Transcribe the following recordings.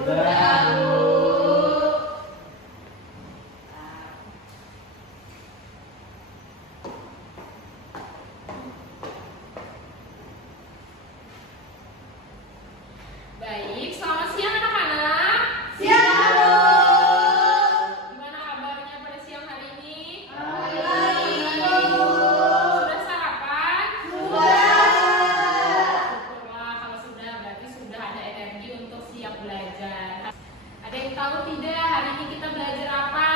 Sudah, Bu. Baik, selamat siang anak-anak. Siang, Bu. Gimana kabarnya pada siang hari ini? Baik, Bu. Sudah sarapan? Sudah. Syukurlah kalau sudah, berarti sudah ada energi untuk siap belajar. Ada yang tahu tidak hari ini kita belajar apa?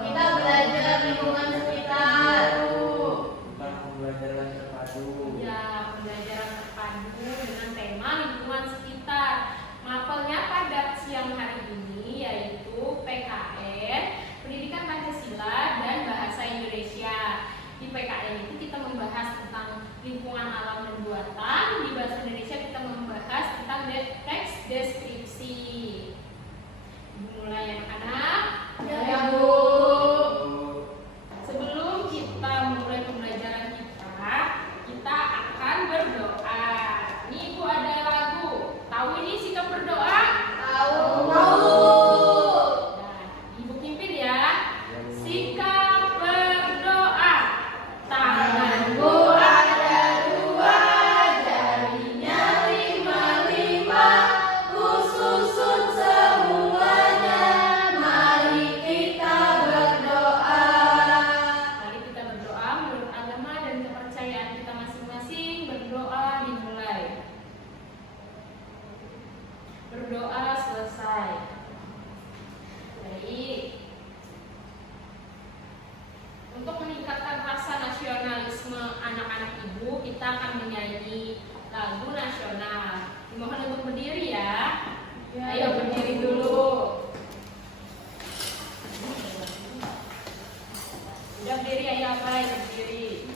Kita belajar lingkungan sekitar. Tentang pembelajaran terpadu. Ya, pembelajaran terpadu dengan tema lingkungan sekitar. Mapelnya pada siang hari ini yaitu PKN, Pendidikan Pancasila dan Bahasa Indonesia. Di PKN itu kita membahas tentang lingkungan alam dan buatan. Di Bahasa Indonesia kita membahas tentang teks deskripsi. Mulai anak-anak. Ya, Bu. Sebelum kita memulai pembelajaran kita akan berdoa. Ini Ibu ada lagu. Tahu ini sikap berdoa? Tahu. Nah, Ibu pimpin ya. Sikap berdoa. Tanganku ada dua, jarinya lima-lima, ku susun semuanya. Mari kita berdoa. Mari kita berdoa menurut agama dan kepercayaan kita masing-masing. Berdoa dimulai. Berdoa selesai. Baik. Untuk meningkatkan rasa nasionalisme anak-anak Ibu, kita akan menyanyi lagu nasional. Dimohon untuk berdiri ya. Ayo berdiri dulu. Udah berdiri, ayo apa? Berdiri.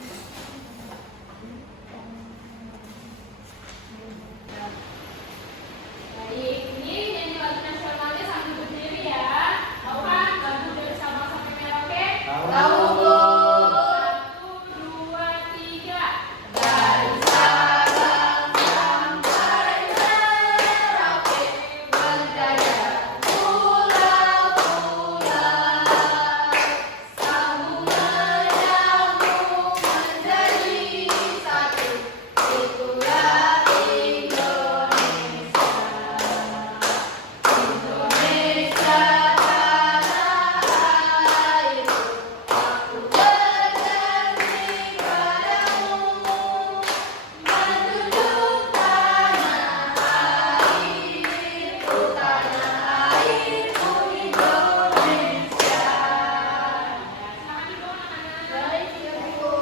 Baik, ini nyanyi lagu nasionalnya sambil berdiri ya. Tahu kan lagu dari Sabang sampai Merauke? Tahu, Bu. 1, 2, 3. Dari Sabang sampai Merauke, berjaya pulau-pulau, sambung menyambung menjadi satu. Itulah Indonesia. Indonesia tanah airku, aku berjanji padamu, menjunjung tanah airku Indonesia. Selamat dibawa anak-anak. Baik, Ibu.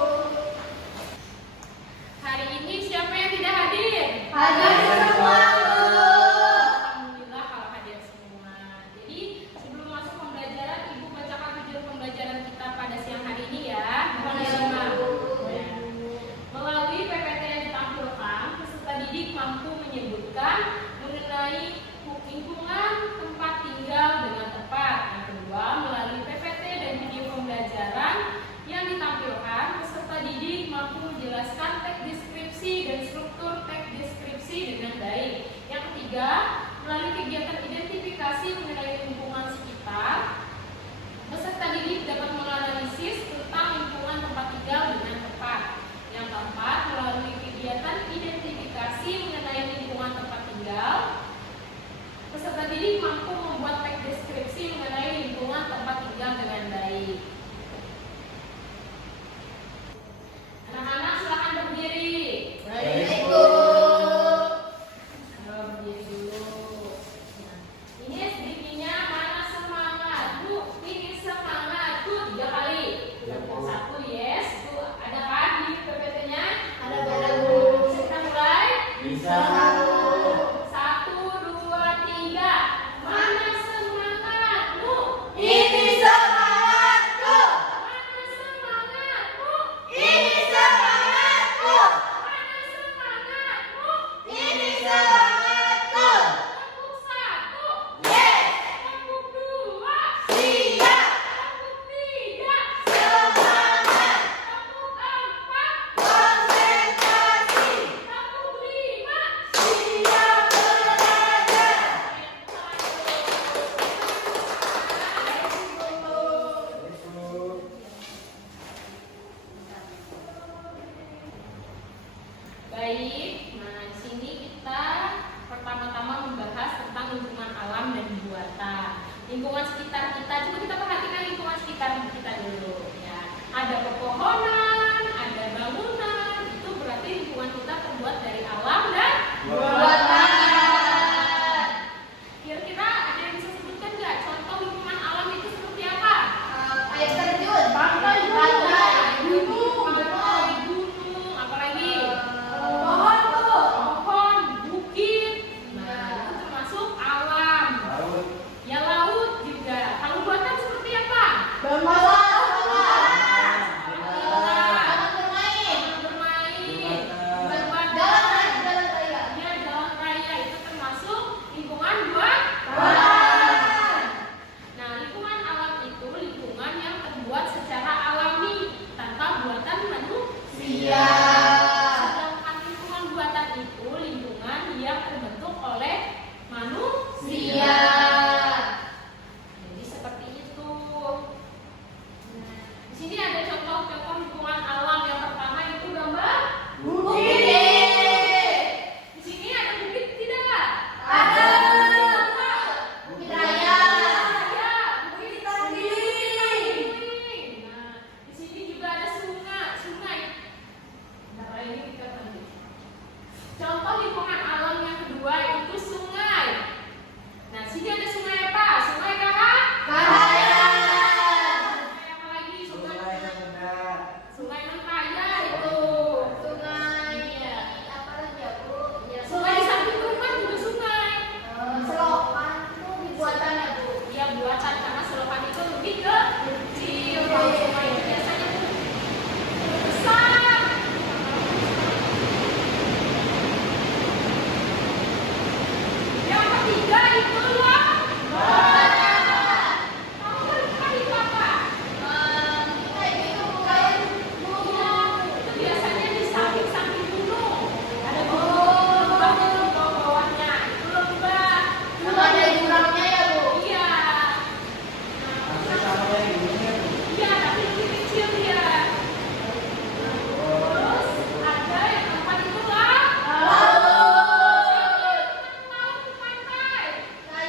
Hari ini siapa yang tidak hadir? Hadir semua, Bu. Alhamdulillah kalau hadir semua. Jadi sebelum masuk pembelajaran, Ibu bacakan tujuan pembelajaran kita pada siang hari ini ya. Mohon disimak. Ya. Melalui PPT yang ditampilkan, peserta didik mampu menyebutkan mengenai lingkungan tempat tinggal dengan tepat. Yang kedua, melalui PPT dan video pembelajaran yang ditampilkan, peserta didik mampu menjelaskan teks deskripsi dan struktur teks deskripsi dengan baik. Yang ketiga, melalui kegiatan identifikasi mengenai lingkungan sekitar, peserta didik dapat menganalisis tentang lingkungan tempat tinggal dengan tepat. Yang keempat, melalui kegiatan identifikasi mengenai lingkungan tempat tinggal, peserta didik mampu membuat teks deskripsi mengenai lingkungan tempat tinggal dengan baik. Anak-anak silakan berdiri. Baik, Bu. Ayo berdiri dulu. Nah, ini SDG-nya mana semangat, Bu? Ini semangat, Bu. 3 kali. Satu, yes. Tuh, ada kan di PPT-nya? Ada, Bu. Bisa kita mulai? Bisa. 1, 2, 3. Mana semangat, Bu? Ini semangatku. Mana semangatmu? Ini semangatku. Mana semangatmu? Ini semangatku. lingkungan sekitar kita. Coba kita perhatikan lingkungan sekitar kita dulu. Ya, ada pepohonan, ada bangunan. Itu berarti lingkungan kita terbuat dari alam dan buatan. Kira-kira ada yang bisa sebutkan nggak? Contoh lingkungan alam itu seperti apa? Air terjun, Pantai, gunung, gunung, apalagi? pohon tuh, Pohon, bukit. Nah, itu termasuk alam. Laut. Ya laut juga. Kalau buatan seperti apa? taman Bermain. Jembatan. jalan raya. Ya, jalan raya itu termasuk lingkungan buatan. Nah, lingkungan alam itu lingkungan yang terbuat secara alami tanpa buatan manusia. Sedangkan lingkungan buatan itu lingkungan yang terbentuk oleh manusia. Jadi seperti itu. Nah, di sini ada contoh-contoh lingkungan alam. Yang pertama itu gambar. Di sini ada bukit tidak? Ada. Apa? Bukit Raya. Ya, Bukit Tinggi. Nah, di sini juga ada sungai. Nah, ini kita lanjut. Contoh lingkungan alam yang kedua itu sungai. Nah, sini ada sungai apa? Sungai Kahayan. Sungai apa lagi? Sungai yang benar. Sungai Mentaya itu. Sungai apa lagi ya, Bu? Ya, Sungai di samping rumah juga sungai. selokan itu dibuatannya, Bu. Ya, buatan karena selokan itu lebih ke kecil. Kalau sungai itu biasanya besar. Yang ketiga itu lautan. Kamu berlupa itu apa? Kayak gitu, Bu, kayak gunung. Itu biasanya di samping-samping gunung. Ada gunung, lembahnya di bawah-bawahnya. Itu lembah. Sama ada jurangnya ya, Bu. Iya. Hampir sama yang ini. Iya, tapi lebih kecil dia. Terus ada yang keempat itu laut. Laut. Laut di pantai. Kayak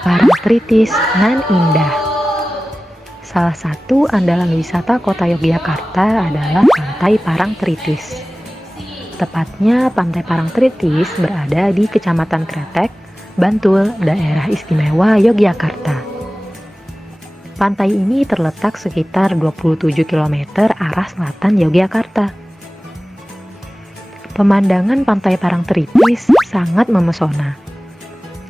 Parangtritis nan indah. Salah satu andalan wisata kota Yogyakarta adalah Pantai Parangtritis. Tepatnya Pantai Parangtritis berada di Kecamatan Kretek, Bantul, Daerah Istimewa Yogyakarta. Pantai ini terletak sekitar 27 km arah selatan Yogyakarta. Pemandangan Pantai Parangtritis sangat memesona.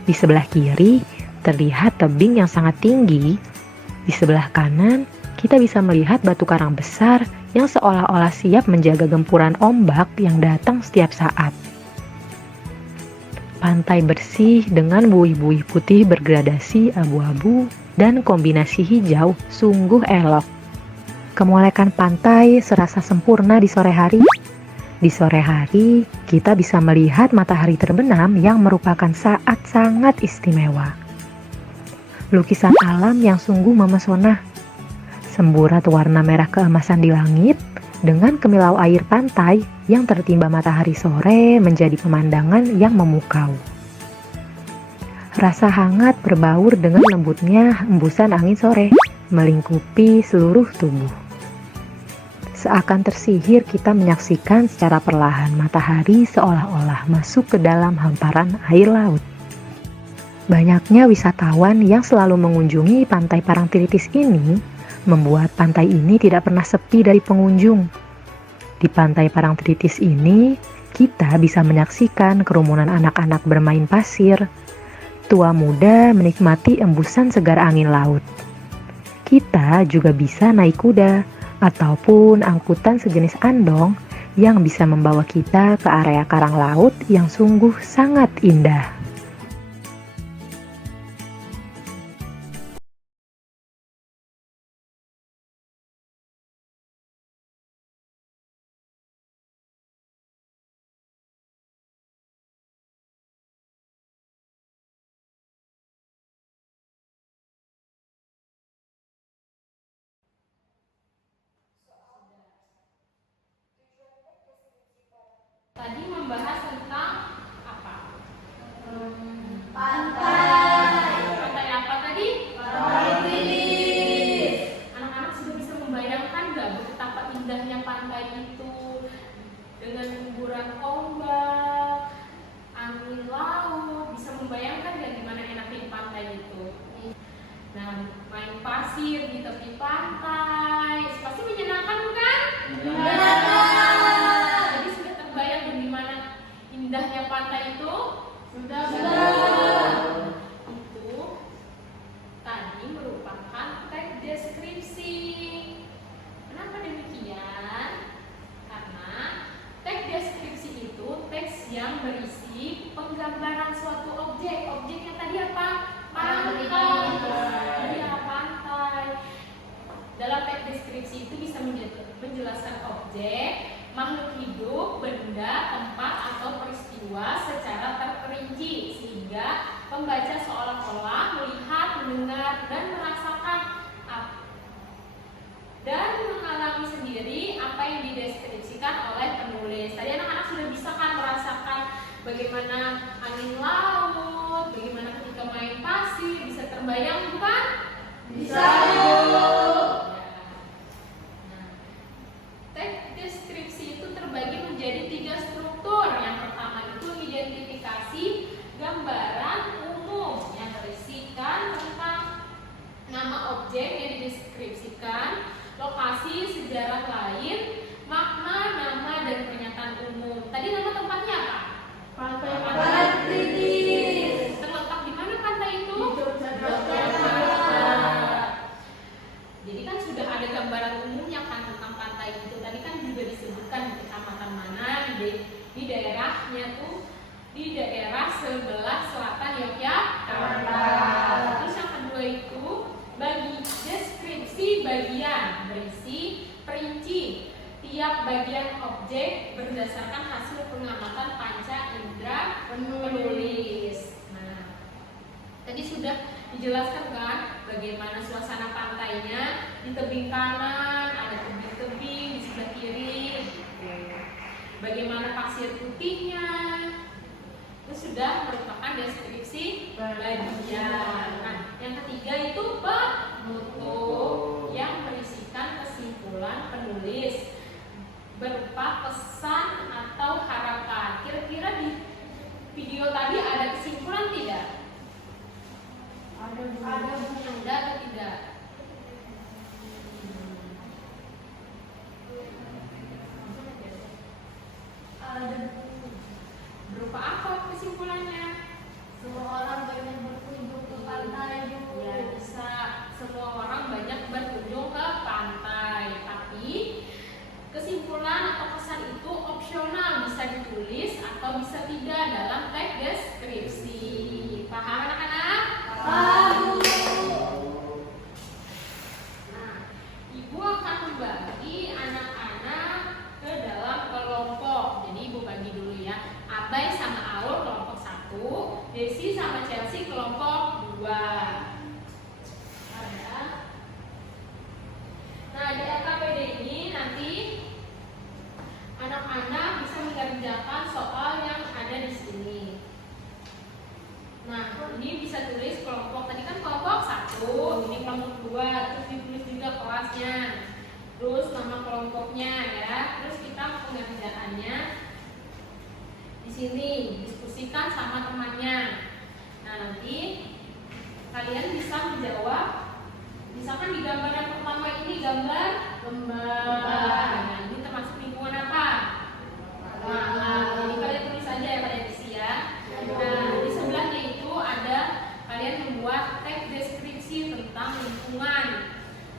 Di sebelah kiri terlihat tebing yang sangat tinggi. Di sebelah kanan kita bisa melihat batu karang besar yang seolah-olah siap menjaga gempuran ombak yang datang setiap saat. Pantai bersih dengan buih-buih putih bergradasi abu-abu dan kombinasi hijau sungguh elok. Kemolekan pantai serasa sempurna di sore hari. Di sore hari, kita bisa melihat matahari terbenam yang merupakan saat sangat istimewa. Lukisan alam yang sungguh memesona. Semburat warna merah keemasan di langit dengan kemilau air pantai yang tertimba matahari sore menjadi pemandangan yang memukau. Rasa hangat berbaur dengan lembutnya embusan angin sore melingkupi seluruh tubuh. Seakan tersihir kita menyaksikan secara perlahan matahari seolah-olah masuk ke dalam hamparan air laut. Banyaknya wisatawan yang selalu mengunjungi Pantai Parangtritis ini membuat pantai ini tidak pernah sepi dari pengunjung. Di Pantai Parangtritis ini, kita bisa menyaksikan kerumunan anak-anak bermain pasir, tua muda menikmati embusan segar angin laut. Kita juga bisa naik kuda ataupun angkutan sejenis andong yang bisa membawa kita ke area karang laut yang sungguh sangat indah. Tadi membahas tentang apa? Pantai. Pantai apa tadi? Parangtritis. Anak-anak sudah bisa membayangkan nggak betapa indahnya pantai itu dengan hemburan ombak, angin laut, bisa membayangkan nggak gimana enaknya di pantai itu? Nah, main pasir di tepi pantai, pasti menyenangkan kan? Jadi sudah terbayang bagaimana indahnya pantai itu? Sudah. Itu tadi merupakan teks deskripsi. Kenapa demikian? Karena teks deskripsi itu teks yang berisi penggambaran suatu objek. Objeknya tadi apa? Pantai. Iya, pantai. Dalam teks deskripsi itu bisa menjelaskan objek, makhluk hidup, benda, tempat, atau peristiwa secara terperinci sehingga pembaca seolah-olah melihat, mendengar, dan merasakan dan mengalami sendiri apa yang dideskripsikan oleh penulis. Tadi anak-anak sudah bisa kan merasakan bagaimana angin laut, bagaimana ketika main pasir, bisa terbayang bukan? Bisa. Teks deskripsi itu terbagi menjadi 3 struktur. Yang pertama itu identifikasi gambaran umum yang berisikan tentang nama objek yang dideskripsikan, lokasi, sejarah lain, makna, nama, dan pernyataan umum. Tadi nama tempatnya apa? Pantai Parangtritis. Terletak di mana pantai itu? Yogyakarta. Jadi kan sudah ada gambaran umumnya kan tentang pantai itu. Tadi kan juga disebutkan di kecamatan mana, di daerahnya tuh, di daerah sebelah selatan Yogyakarta. Terus yang kedua itu bagi deskripsi bagian berisi perinci tiap bagian objek berdasarkan hasil pengamatan panca indera penulis. Nah, tadi sudah dijelaskan kan bagaimana suasana pantainya. Di tebing kanan ada tebing-tebing, di sebelah kiri gitu. Bagaimana pasir putihnya itu sudah merupakan deskripsi bagian. video tadi ada kesimpulan tidak? Ada Bu. Ada atau tidak? Ada Bu. Berupa apa kesimpulannya? Semua orang banyak berkunjung ke pantai Bu. Ya, bisa semua orang banyak berkunjung ke pantai, tapi kesimpulan atau pesan itu opsional, bisa ditulis atau bisa tidak dalam teks deskripsi. Paham anak-anak? Paham Bu. Nah, Ibu akan membagi anak-anak ke dalam kelompok. Jadi Ibu bagi dulu ya. Abai sama Aul kelompok 1, Desi sama Chelsea kelompok 2. Nah, di LKPD ini nanti anak-anak bisa mengerjakan soal yang ada di sini. Nah, ini bisa tulis kelompok, tadi kan kelompok 1, ini kelompok 2, terus ditulis juga kelasnya, terus nama kelompoknya ya, terus kita pengerjaannya di sini diskusikan sama temannya. Nah, nanti kalian bisa menjawab, misalkan di gambar yang pertama ini gambar. Nah, ini termasuk lingkungan apa? Nah, jadi kalian tulis saja ya pada isi ya. Nah, di sebelahnya itu ada kalian membuat teks deskripsi tentang lingkungan.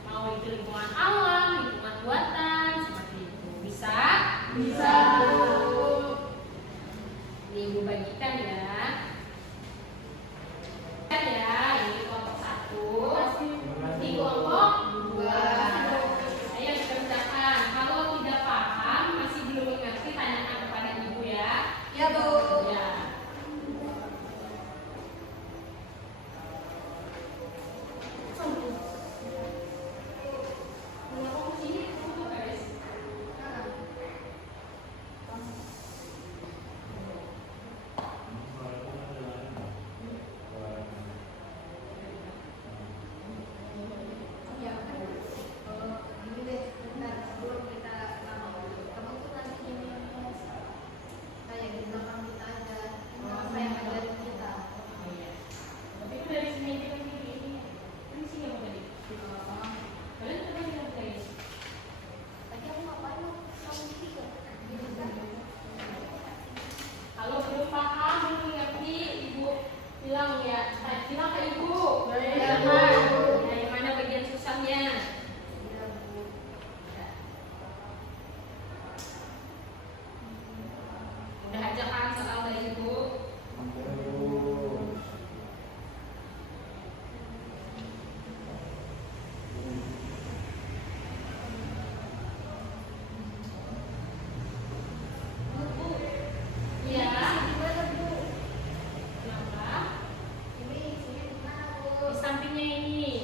Mau itu lingkungan alam, lingkungan buatan, seperti itu. Bisa? Bisa Bu. Nih, Ibu bagikan ya. Ya, ini kelompok 1, ini kelompok 2. Ayo dikerjakan. Kalau tidak paham, masih belum mengerti, tanyakan kepada Ibu ya. Ya Bu. Ya. Ya, ini deh, bentar sebelum kita ngomong, kamu tuh nanti ini kayak di belakang kita aja, apa yang ngajarin kita. Tapi itu dari sini aja kan ini. Ini sini apa tadi? Kalian coba lihat guys. Tadi aku ngapain lo? Kamu tiga. Kalau belum paham, belum ngerti, Ibu bilang ya, bilang ke Ibu. Baik, Nah, Bu. dari mana bagian susahnya? Ya Bu. Udah aja kan soal dari Ibu. Bu, Iya. di mana Bu? Kenapa? Ini isinya di mana Bu? Di sampingnya ini.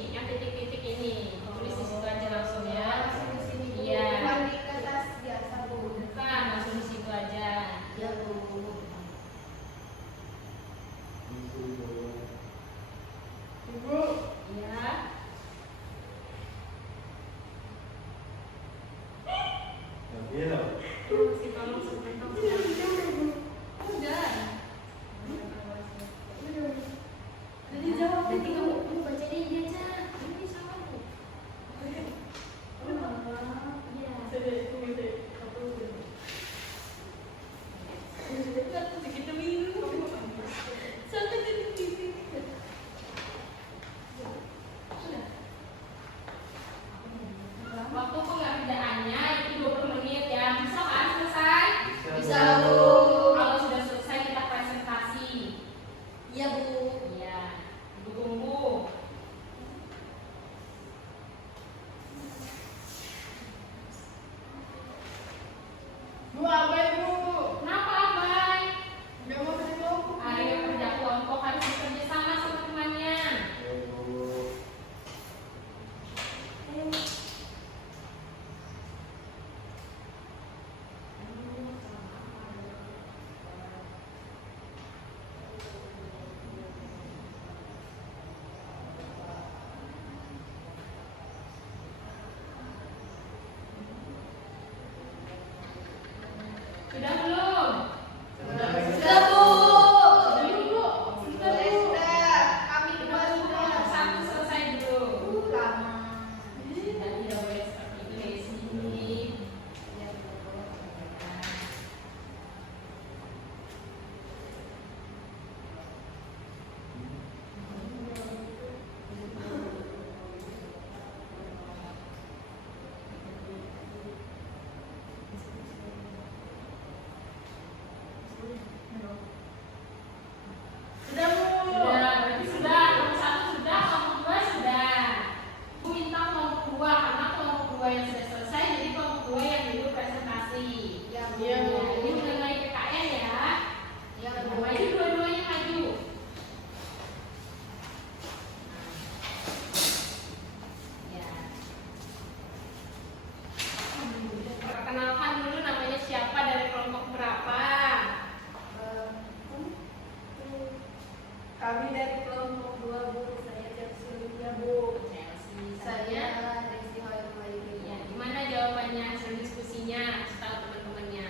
Kami dari kelompok 2 Bu, saya Chelsea Bu. Chelsea. Saya Desti Hoirul. Ya, gimana jawabannya hasil diskusinya? Tahu teman-temannya.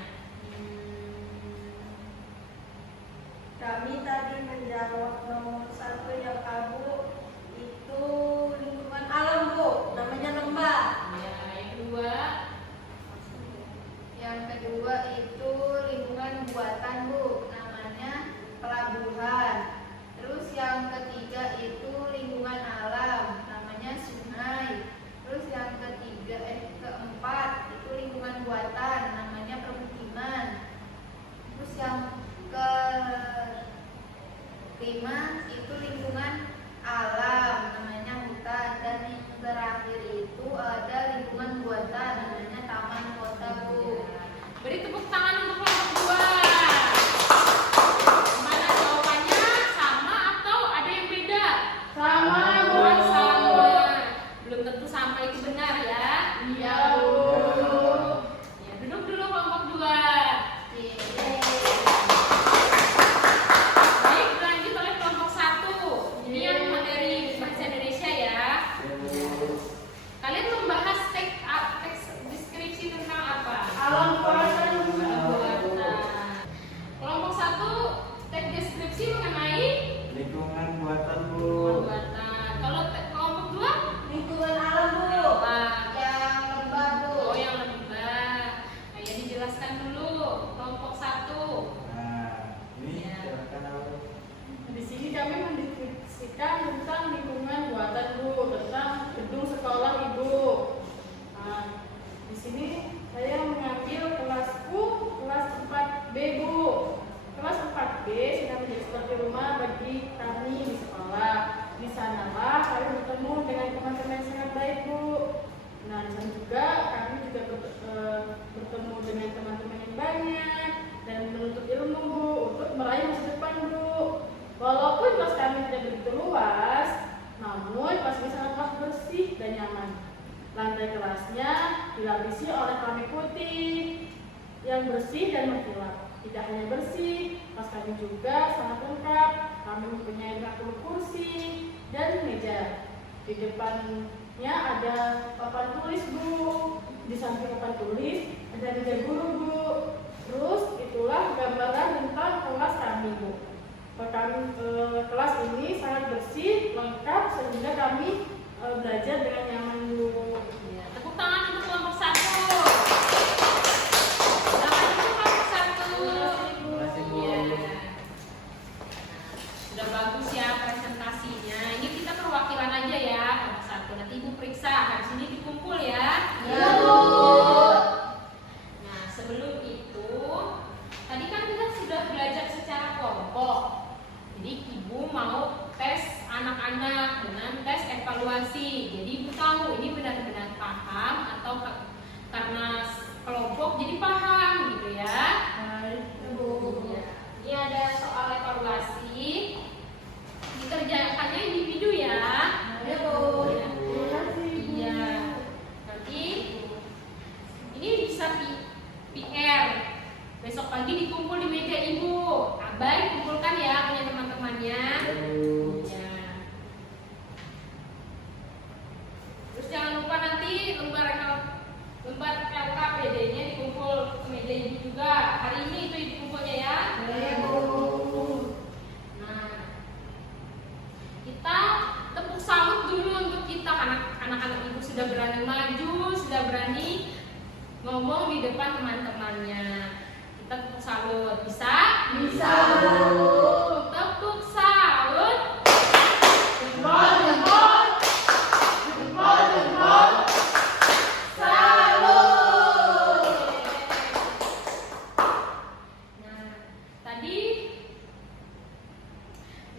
Kami tadi menjawab nomor 1 yang Abu itu lingkungan alam Bu, namanya lembah. Ya, yang kedua. Yang kedua itu lingkungan buatan Bu, namanya pelabuhan. Terus yang ketiga itu lingkungan alam, namanya sungai. Terus yang keempat itu lingkungan buatan, namanya permukiman. Terus yang kelima itu lingkungan alam, namanya hutan. Dan yang terakhir itu ada lingkungan buatan, namanya taman kota Bu. Beri tepuk tangan untuk kelompok 2. Gimana jawabannya? Sama atau ada yang beda? Sama, Bu. Oh, sama. Belum tentu sama itu benar ya. Iya Bu. Ya, duduk dulu kelompok 2. Baik, lanjut oleh kelompok 1. Ini yang materi bahasa Indonesia ya. Kalian membahas teks deskripsi tentang apa? Alam buatan Bu. Kelompok 1 teks deskripsi mengenai Lingkungan buatan Bu. pembuatan. Kalau kelompok 2 Lingkungan alam Bu. Yang lembah Bu. oh yang lembah. Nah, ya dijelaskan dulu kelompok 1. Nah, ini Ya. silakan Abu. Di sini kami mendiskusikan tentang lingkungan buatan Bu, tentang gedung sekolah Ibu. Nah, di sini saya mengambil kelasku, kelas 4B Bu. Kelas 4B sudah menjadi seperti rumah bagi kami di sekolah. Di sanalah kami bertemu dengan teman-teman yang sangat baik Bu. Nah, di sana juga kami juga bertemu dengan teman-teman yang banyak dan menuntut ilmu Bu untuk meraih masa depan Bu. Walaupun kelas kami tidak begitu luas, namun kelas kami sangat luas, bersih dan nyaman. Lantai kelasnya dilapisi oleh keramik putih yang bersih dan mengkilap. Tidak hanya bersih, kelas kami juga sangat lengkap. Kami mempunyai 50 kursi dan meja. Di depannya ada papan tulis Bu. Di samping papan tulis ada meja guru Bu. Terus itulah gambaran tentang kelas kami Bu. Kelas ini sangat bersih, lengkap sehingga kami belajar dengan nyaman Bu. Ya, tepuk tangan untuk kelompok 1. Selamat untuk kelompok 1. Terima kasih Bu. Ya. Sudah bagus ya presentasinya. Ini kita perwakilan aja ya kelompok 1. Nanti Ibu periksa habis ini dikumpul ya. Iya Bu. Nah, sebelum itu tadi kan kita sudah belajar secara kelompok. Jadi Ibu mau tes anak-anak dengan tes evaluasi. Jadi Ibu tahu ini benar-benar paham atau karena kelompok jadi paham gitu ya. Ya. Ini ada soal evaluasi. Dikerjakannya individu ya. Iya Bu. Iya. Nanti ini bisa PR. Besok pagi dikumpul di meja Ibu. Abai kumpulkan ya punya teman-temannya. Bu. Ya. Terus jangan lupa nanti lembar LKPD-nya dikumpul ke meja Ibu juga. Hari ini itu dikumpulnya ya. Iya Bu. Nah, kita tepuk salut dulu untuk kita anak-anak Ibu sudah berani maju, sudah berani ngomong di depan teman-temannya. Kita tepuk salut, bisa? Bisa Bu. Tepuk salut. Jempol, jempol. Jempol, jempol. Salut.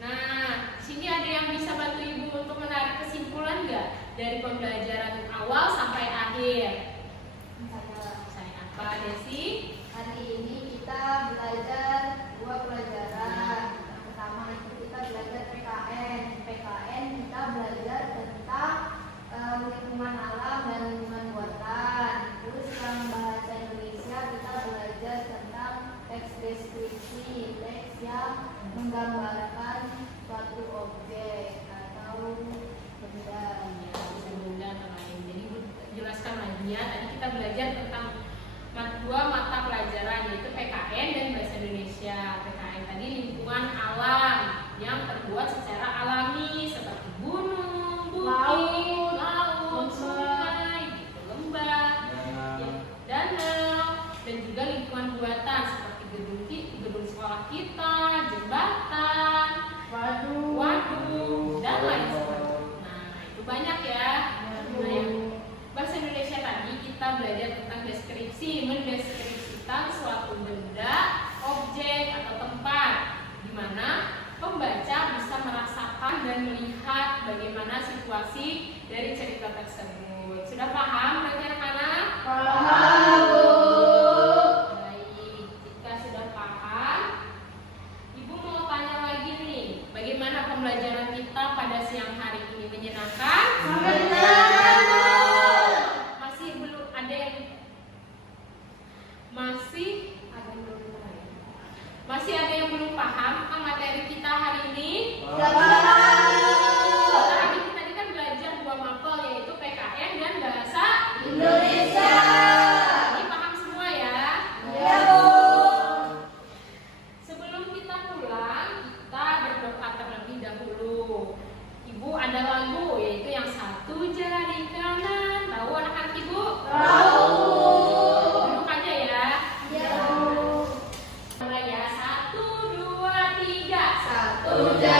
Nah, sini ada yang bisa bantu Ibu untuk menarik kesimpulan nggak dari pembelajaran awal sampai akhir? Saya apa, Desi? Hari ini kita belajar 2 pelajaran menggambarkan suatu objek atau benda. Ya, bisa benda atau lain. Jadi jelaskan lagi ya. Tadi kita belajar tentang dua mata pelajaran, yaitu PKN dan Bahasa Indonesia. PKN tadi lingkungan alam yang terbuat secara alami seperti gunung, bukit, laut, sungai, gitu, lembah, danau, dan juga lingkungan buatan seperti gedung sekolah kita, jembatan, waduk, dan lain sebagainya. Nah, itu banyak ya. Nah, yang Bahasa Indonesia tadi kita belajar tentang deskripsi, mendeskripsikan suatu benda, objek atau tempat di mana pembaca bisa merasakan dan melihat bagaimana situasi dari cerita tersebut. Sudah paham anak-anak? Paham, Bu. Baik, jika sudah paham, Ibu mau tanya lagi nih, bagaimana pembelajaran kita pada siang hari ini? Menyenangkan? Masih belum ada yang masih ada yang belum paham tentang materi kita hari ini? Hari ini tadi kan belajar dua mapel, yaitu PKN dan Bahasa Indonesia. Ini paham semua ya? Ya, Bu. Sebelum kita pulang, kita berdoa terlebih dahulu. Ibu ada lagu, yaitu yang satu jari kanan. Tahu anak-anak Ibu? Tahu. Duduk aja ya. Ya, Bu. Mulai ya, 1, 2, 3. Satu jari